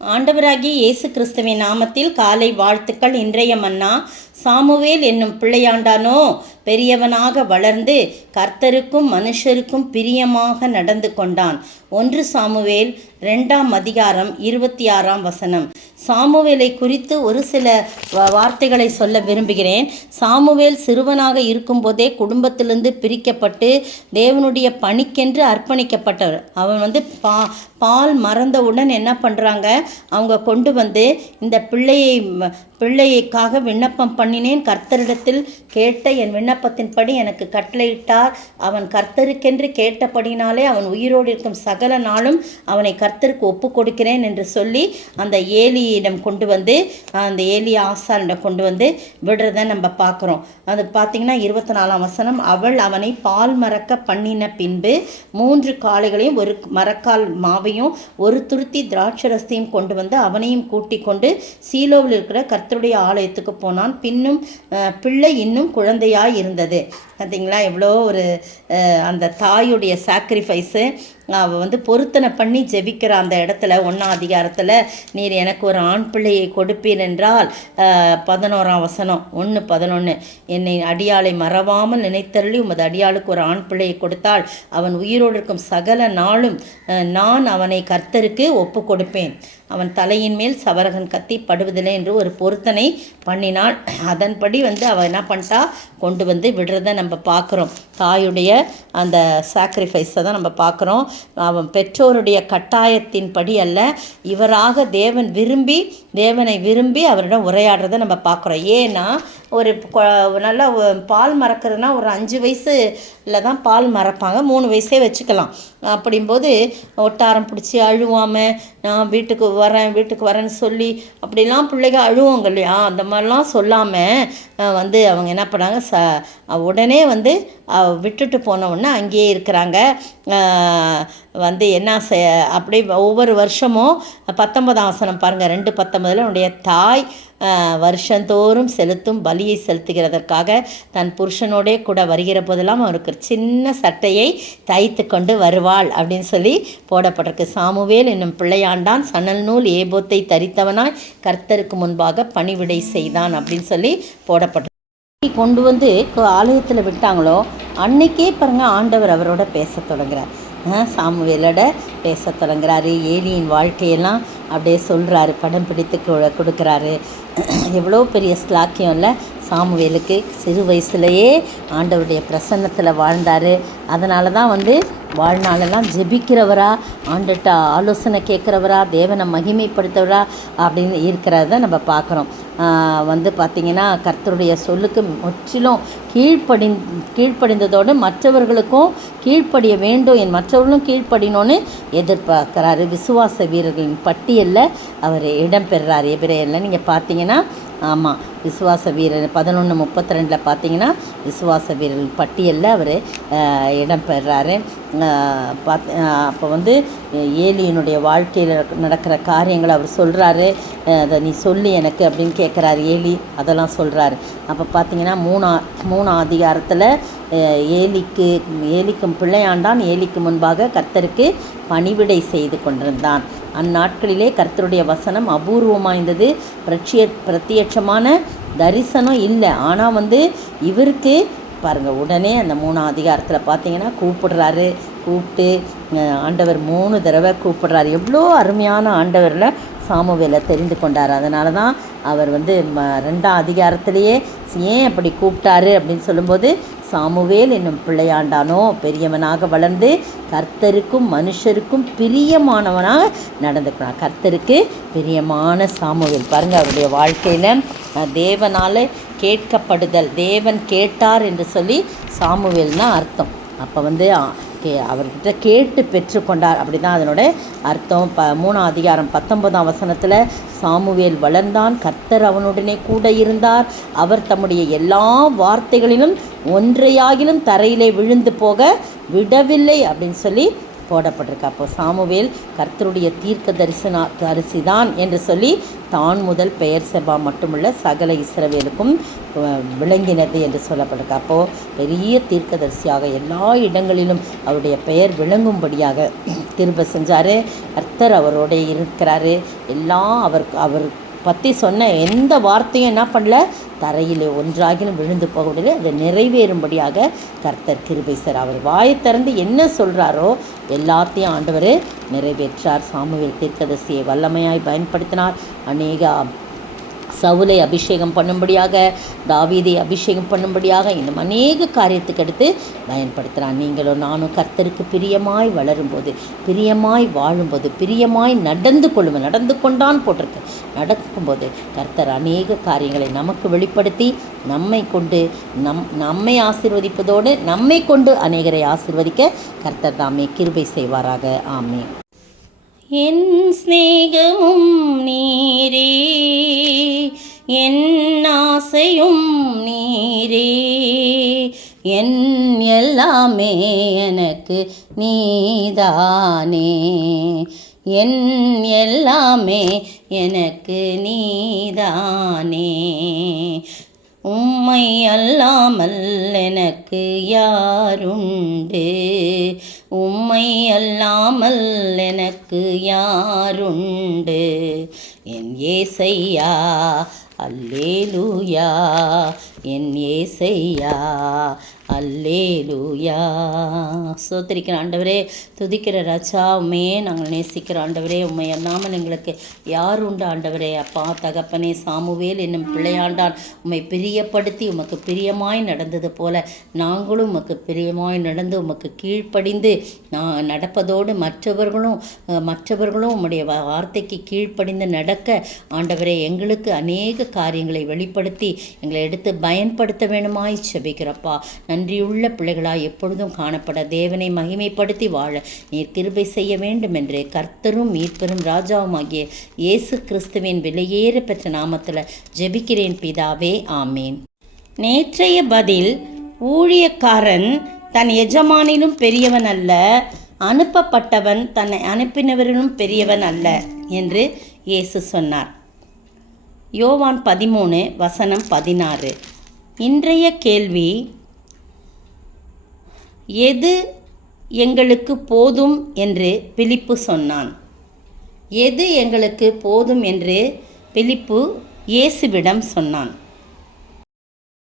ஆண்டவராகிய இயேசு கிறிஸ்துவின் நாமத்தில் காலை வாழ்த்துக்கள். இன்றைய மன்னா, சாமுவேல் என்னும் பிள்ளையாண்டானோ பெரியவனாக வளர்ந்து கர்த்தருக்கும் மனுஷருக்கும் பிரியமாக நடந்து கொண்டான். 1 சாமுவேல் 2ஆம் அதிகாரம் 26ஆம் வசனம். சாமுவேலை குறித்து ஒரு சில வார்த்தைகளை சொல்ல விரும்புகிறேன். சாமுவேல் சிறுவனாக இருக்கும்போதே குடும்பத்திலிருந்து பிரிக்கப்பட்டு தேவனுடைய பணிக்கென்று அர்ப்பணிக்கப்பட்டவர். அவன் பால் மறந்தவுடன் என்ன பண்ணுறாங்க, அவங்க கொண்டு வந்து இந்த பிள்ளைக்காக விண்ணப்பம் பண்ணினேன், கர்த்தரிடத்தில் கேட்ட என் விண்ணப்பத்தின்படி எனக்கு கட்டளையிட்டார். அவன் கர்த்தருக்கென்று கேட்டபடினாலே அவன் உயிரோடு இருக்கும் சகல நாளும் அவனை கர்த்தருக்கு ஒப்பு கொடுக்கிறேன் என்று சொல்லி அந்த ஏலியிடம் கொண்டு வந்து, அந்த ஏலி ஆசாரிடம் கொண்டு வந்து விடுறத நம்ம பார்க்குறோம். அது பார்த்திங்கன்னா 24ஆம் வசனம். அவள் அவனை பால் மறக்க பண்ணின பின்பு 3 காளைகளையும் 1 மரக்கால் மாவையும் 1 துருத்தி திராட்சரசத்தையும் கொண்டு வந்து அவனையும் கூட்டிக் கொண்டு சீலோவில் இருக்கிற கர்த்தருடைய ஆலயத்துக்கு போனான். பின்னும் பிள்ளை இன்னும் குழந்தையாய் இருந்தது. பார்த்தீங்களா, எவ்வளோ ஒரு அந்த தாயுடைய சாக்ரிஃபைஸு. அவள் பொருத்தனை பண்ணி ஜெபிக்கிற அந்த இடத்துல 1ஆம் அதிகாரத்தில், நீர் எனக்கு ஒரு ஆண் பிள்ளையை கொடுப்பீர் என்றால் 11ஆம் வசனம் 1:11, என்னை அடியாளை மறவாமல் நினைத்தருளி உமது அடியாளுக்கு ஒரு ஆண் பிள்ளையை கொடுத்தால் அவன் உயிரோடு இருக்கும் சகல நாளும் நான் அவனை கர்த்தருக்கு ஒப்பு கொடுப்பேன். அவன் தலையின் மேல் சவரகன் கத்தி படுவதில்லை என்று ஒரு பொருத்தனை பண்ணினாள். அதன்படி அவள் என்ன பண்ணிட்டா, கொண்டு வந்து விடுறத நம்ம பார்க்குறோம். தாயுடைய அந்த சாக்ரிஃபைஸை தான் நம்ம பார்க்குறோம். அவன் பெற்றோருடைய கட்டாயத்தின்படி அல்ல, இவராக தேவனை விரும்பி அவரிடம் உரையாடுறதை நம்ம பார்க்குறோம். ஏன்னா ஒரு நல்லா பால் மறக்கிறதுனா ஒரு 5 வயசுல தான் பால் மறப்பாங்க, 3 வயசே வச்சுக்கலாம். அப்படிம்போது ஒட்டாரம் பிடிச்சி அழுவாமல் நான் வீட்டுக்கு வரேன்னு சொல்லி அப்படிலாம் பிள்ளைங்க அழுவாங்க இல்லையா, அந்த மாதிரிலாம் சொல்லாமல் அவங்க என்ன பண்ணாங்க, உடனே விட்டுட்டு போன உடனே அங்கேயே இருக்கிறாங்க. என்ன அப்படி ஒவ்வொரு வருஷமும் 19ஆம் வசனம் பாருங்கள், 2:19, உன்னுடைய தாய் வருஷந்தோறும் செலுத்தும் பலியை செலுத்துகிறதற்காக தன் புருஷனோடே கூட வருகிற போதெல்லாம் அவருக்கு சின்ன சட்டையை தைத்து கொண்டு வருவாள் அப்படின்னு சொல்லி போடப்பட்டிருக்கு. சாமுவேல் என்னும் பிள்ளையாண்டான், சணல் நூல் ஏபோத்தை தரித்தவனாய் கர்த்தருக்கு முன்பாக பணிவிடை செய்தான் அப்படின்னு சொல்லி போடப்பட்டிருக்கு. கொண்டு வந்து ஆலயத்தில் விட்டாங்களோ அன்னைக்கே பாருங்கள், ஆண்டவர் அவரோட பேச தொடங்குறார். சாமுவேலோட பேச தொடங்குறாரு. ஏலியின் வாழ்க்கையெல்லாம் அப்படியே சொல்கிறாரு, படம் பிடித்து கொடுக்குறாரு. எவ்வளோ பெரிய ஸ்லாக்கியம் இல்லை சாமுவேலுக்கு. சிறு வயசுலேயே ஆண்டவருடைய பிரசன்னத்தில் வாழ்ந்தார். அதனால தான் வாழ்நாளெல்லாம் ஜெபிக்கிறவரா, ஆண்டுகிட்ட ஆலோசனை கேட்குறவரா, தேவனை மகிமைப்படுத்துகிறவரா அப்படின்னு இருக்கிறத நம்ம பார்க்குறோம். பார்த்திங்கன்னா கர்த்தருடைய சொல்லுக்கு முற்றிலும் கீழ்ப்படிந்ததோடு மற்றவர்களுக்கும் கீழ்ப்படிய வேண்டும், மற்றவர்களும் கீழ்ப்படினோன்னு எதிர்பார்க்குறாரு. விசுவாச வீரர்களின் பட்டியலில் அவர் இடம்பெறார். எபிரேயரில் நீங்கள் பார்த்தீங்கன்னா, ஆமாம், விசுவாச வீரர் 11:32 பார்த்தீங்கன்னா விசுவாச வீரர்கள் பட்டியலில் அவர் இடம்பெறாரு. அப்போ ஏலியினுடைய வாழ்க்கையில் நடக்கிற காரியங்களை அவர் சொல்கிறாரு. அதை நீ சொல்லி எனக்கு அப்படின்னு கேட்குறாரு ஏலி, அதெல்லாம் சொல்கிறாரு. அப்போ பார்த்தீங்கன்னா 3ஆம் அதிகாரத்தில் ஏலிக்கும் பிள்ளையாண்டான் ஏலிக்கு முன்பாக கர்த்தருக்கு பணிவிடை செய்து கொண்டிருந்தான். அந்நாட்களிலே கர்த்தருடைய வசனம் அபூர்வமாய்ந்தது, பிரத்யட்சமான தரிசனம் இல்லை. ஆனால் இவருக்கு பாருங்கள், உடனே அந்த 3ஆம் அதிகாரத்தில் பார்த்தீங்கன்னா கூப்பிட்டு ஆண்டவர் 3 தடவை கூப்பிடுறாரு. எவ்வளோ அருமையான ஆண்டவரில் சாமுவேலை தெரிந்து கொண்டார். அதனால தான் அவர் 2ஆம் அதிகாரத்திலேயே ஏன் அப்படி கூப்பிட்டாரு அப்படின்னு சொல்லும்போது, சாமுவேல் என்னும் பிள்ளையாண்டானோ பெரியவனாக வளர்ந்து கர்த்தருக்கும் மனுஷருக்கும் பிரியமானவனாக நடந்துக்கிறான். கர்த்தருக்கு பிரியமான சாமுவேல் பாருங்கள், அவருடைய வாழ்க்கையில் தேவனால் கேட்கப்படுதல், தேவன் கேட்டார் என்று சொல்லி சாமுவேல்னா அர்த்தம். அப்போ அவர்கிட்ட கேட்டு பெற்றுக்கொண்டார், அப்படி தான் அதனோட அர்த்தம். 3ஆம் அதிகாரம் 19ஆம் வசனத்தில், சாமுவேல் வளர்ந்தான், கர்த்தர் அவனுடனே கூட இருந்தார், அவர் தம்முடைய எல்லா வார்த்தைகளிலும் ஒன்றையாகிலும் தரையிலே விழுந்து போக விடவில்லை அப்படின்னு சொல்லி போடப்பட்டிருக்கு. அப்போ சாமுவேல் கர்த்தருடைய தரிசிதான் என்று சொல்லி தான் முதல் பெயர் செபா மட்டுமல்ல சகல இஸ்ரவேலுக்கும் விளங்கினது என்று சொல்லப்பட்டிருக்கு. அப்போது பெரிய தீர்க்கதரிசியாக எல்லா இடங்களிலும் அவருடைய பெயர் விளங்கும்படியாக கிருபை செஞ்சார். கர்த்தர் அவரோட இருக்கிறாரு. எல்லாம் அவர் பற்றி சொன்ன எந்த வார்த்தையும் என்ன பண்ணல, தரையில் ஒன்றாகிலும் விழுந்து போக முடியல. அதை நிறைவேறும்படியாக கர்த்தர் கிருபை சார். அவர் வாயை திறந்து என்ன சொல்கிறாரோ எல்லாத்தையும் ஆண்டவர் நிறைவேற்றார். சாமுவேல் தீர்க்கதரிசியை வல்லமையாய் பயன்படுத்தினார். அநேக சவுலை அபிஷேகம் பண்ணும்படியாக, தாவீதை அபிஷேகம் பண்ணும்படியாக, இன்னும் அநேக காரியத்துக்கு எடுத்து பயன்படுத்துகிறான். நீங்களும் நானும் கர்த்தருக்கு பிரியமாய் வளரும்போது, பிரியமாய் வாழும்போது, பிரியமாய் நடந்து கொண்டான் போட்டிருக்கு, நடக்கும்போது கர்த்தர் அநேக காரியங்களை நமக்கு வெளிப்படுத்தி நம்மை ஆசீர்வதிப்பதோடு நம்மை கொண்டு அநேகரை ஆசீர்வதிக்க கர்த்தர் தாமே கிருபை செய்வாராக. ஆமென். என் சிநேகமும் நீரே, என் ஆசையும் நீரே, என் எல்லாமே எனக்கு நீதானே, என் எல்லாமே எனக்கு நீதானே, உம்மை அல்லாமல் எனக்கு யாருண்டு, உம்மை அல்லாமல் எனக்கு யாருண்டு, என் ஏசையா அல்லேலூயா, என் ஏசையா அல்லேலூயா. ஸ்தோத்திரிக்கிற ஆண்டவரே, துதிக்கிற ராஜா, உண்மையே நாங்கள் நேசிக்கிற ஆண்டவரே, உண்மை அல்லாமல் எங்களுக்கு யார் உண்டு ஆண்டவரே. அப்பா தகப்பனே, சாமுவேல் என்னும் பிள்ளையாண்டான் உம்மை பிரியப்படுத்தி உமக்கு பிரியமாய் நடந்தது போல நாங்களும் உமக்கு பிரியமாய் நடந்து உமக்கு கீழ்ப்படிந்து நடப்பதோடு மற்றவர்களும் உம்முடைய வார்த்தைக்கு கீழ்ப்படிந்து நடக்க ஆண்டவரே எங்களுக்கு அநேக காரியங்களை வெளிப்படுத்தி எங்களை எடுத்து பயன்படுத்த வேணுமாய் செபிக்கிறப்பா. நன்றியுள்ள பிள்ளைகளாய் எப்பொழுதும் காணப்பட தேவனை மகிமைப்படுத்தி வாழ நீர் கிருபை செய்ய வேண்டும் என்று கர்த்தரும் மீட்பரும் ராஜாவுமாகிய இயேசு கிறிஸ்துவின் விலையேற பெற்ற நாமத்தில் ஜெபிக்கிறேன் பிதாவே, ஆமேன். நேற்றைய பதில், ஊழியக்காரன் தன் எஜமானிலும் பெரியவன் அல்ல, அனுப்பப்பட்டவன் தன்னை அனுப்பினவரிலும் பெரியவன் அல்ல என்று இயேசு சொன்னார். யோவான் 13:16. இன்றைய கேள்வி, எது எங்களுக்கு போதும் என்று பிலிப்பு சொன்னான்? எது எங்களுக்கு போதும் என்று பிலிப்பு இயேசுவிடம் சொன்னான்?